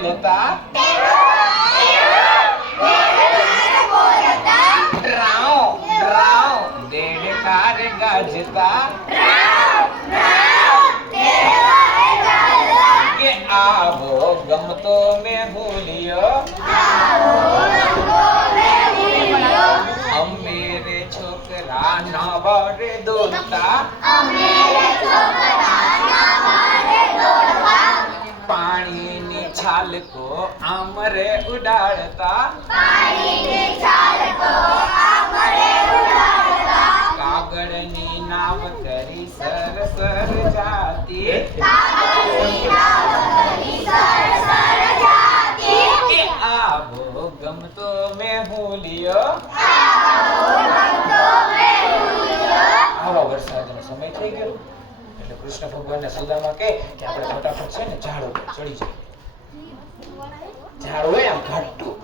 બોલતા ડ્રાઉ ડ્રાઉ દેડકાર ગાજતા કે આવો ગમતો મેં ભૂલ્યો અમેરે છોકરા ના વારે દોડતા પાણીની છાલકો આમરે ઉડાડતા કાગળની નાવ કરી સર સર જાતી કે આવો ગમતો મેં ભૂલ્યો આવા વરસાદનો સમય થઈ ગયો એટલે કૃષ્ણ ભગવાનને સુદામા કહે કે આપણે ફટાફટ છે ને ઝાડ ઉપર ચડી જાય. ઝાડ હોય આમ ઘાટું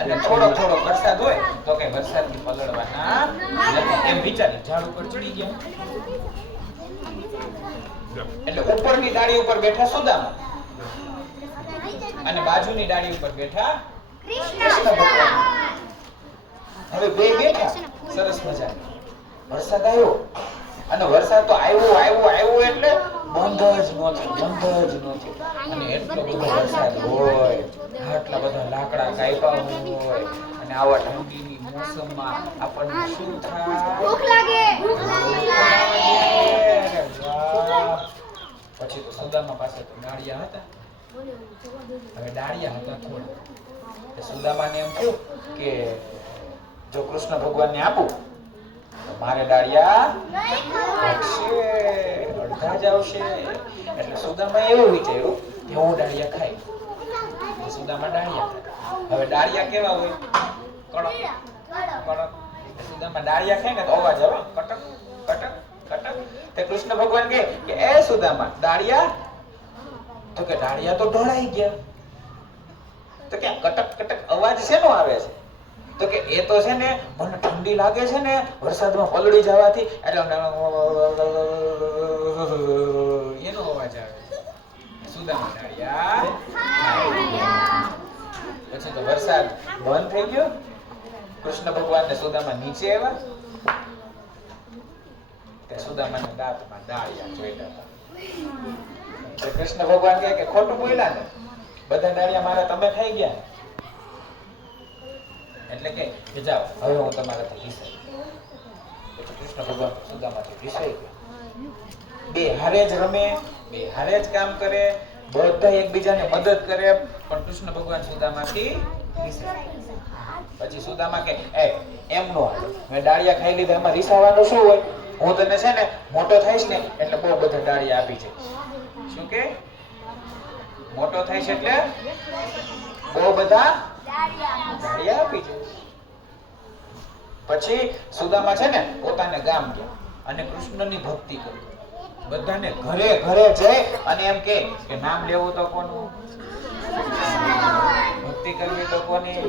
અને થોડો થોડો વરસાદ હોય તો કે વરસાદથી પલળવાના નથી એમ વિચારી ઝાડ ઉપર ચડી ગયા. એટલે ઉપરની ડાળી ઉપર બેઠા સુદામા અને બાજુની ડાળી ઉપર બેઠા કૃષ્ણ ભગવાન. હવે બે બેઠા સરસ મજાની. વરસાદ આવ્યો અને વરસાદ તો આવ્યો એટલે બંધ જ ન થયો. અને એટલો બધો વરસાદ હોય, આટલા બધા લાકડા કાપ્યા હોય અને આવા ઠંડીની મોસમમાં આપણને શું થાય? ભૂખ લાગે. પછી તો સુદામા પાસે તો ડાળિયા હતા. હવે ડાળિયા હતા થોડા. સુદામાને એમ થયું કે જો કૃષ્ણ ભગવાનને આપું તો મારે ડાળિયા ઘટશે, અડધા જ આવશે. એટલે સુદામા એવું વિચાર્યું કે હું ડાળિયા ખાઈ. સુદામા ડાળિયા ખાય. હવે ડાળિયા કેવા હોય? કડક કડક. સુદામા ડાળિયા ખાય ને તો અવાજ આવે કટક કટક કટક. તે કૃષ્ણ ભગવાન કહે કે એ સુદામા ડાળિયા? તો કે ડાળિયા તો ઢોળાઈ ગયા. તો કે કટક કટક અવાજ શેનો આવે છે? તો કે એ તો છે ને મને ઠંડી લાગે છે ને વરસાદમાં પલળી જવાથી એટલે એનો અવાજ આવે. સુદામા ડાળિયા પછી તો વરસાદ બંધ થઈ ગયો. કૃષ્ણ ભગવાન ને સુદામા નીચે આવ્યા. તે સુદામાના દાંતમાં ડાળિયા ચોંટ્યા હતા. કૃષ્ણ ભગવાન કહે કે ખોટું બોલ્યા ને, બધા ડાળિયા મારા તમે ખાઈ ગયા. એટલે કે જાઓ હવે હું તમારાથી રિસાઈ. પછી કૃષ્ણ ભગવાન સુદામાથી રિસાઈ ગયા. બે હારે જ રમે, બે હારે જ કામ કરે, બધા એકબીજાને મદદ કરે, પણ કૃષ્ણ ભગવાન સુદામાથી રિસાઈ. પછી સુદામા કે એમ નો હાલે, મેં ડાળિયા ખાઈ લીધા, એમાં રિસાવાનું શું હોય? હું તને છે ને મોટો થઈશ ને એટલે બહુ બધા ડાળિયા આપી જઈશ. શું કે મોટો થઈશ એટલે બહુ બધા ડાળિયા આપી જઈશ. પછી સુદામા છે ને પોતાને ગામ ગયા અને કૃષ્ણની ભક્તિ કરી. બધાને ઘરે ઘરે જઈ અને એમ કે નામ લેવું તો કોનું, ભક્તિ કરવી તો કોની?